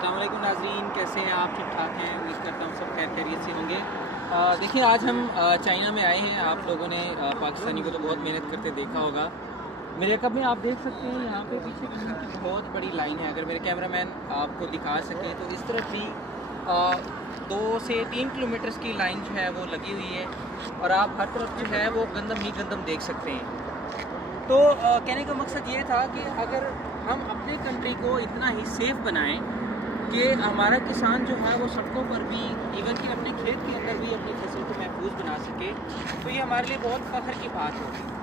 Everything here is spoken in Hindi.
अस्सलाम वालेकुम नाज़रीन, कैसे हैं आप? ठीक ठाक हैं? उम्मीद करता हूँ सब खैर खैरियत से होंगे। देखिए आज हम चाइना में आए हैं। आप लोगों ने पाकिस्तानी को तो बहुत मेहनत करते देखा होगा। मेरे कब में आप देख सकते हैं यहाँ पे पीछे की बहुत बड़ी लाइन है। अगर मेरे कैमरामैन आपको दिखा सकें तो इस तरफ भी 2 से 3 किलोमीटर्स की लाइन जो है वो लगी हुई है और आप हर तरफ जो है वो गंदम ही गंदम देख सकते हैं। तो कहने का मकसद ये था कि अगर हम अपने कंट्री को इतना ही सेफ़ बनाएं कि हमारा किसान जो है वो सड़कों पर भी इवन कि अपने खेत के अंदर भी अपनी फसल को महफूज बना सके, तो ये हमारे लिए बहुत फ़ख्र की बात होगी।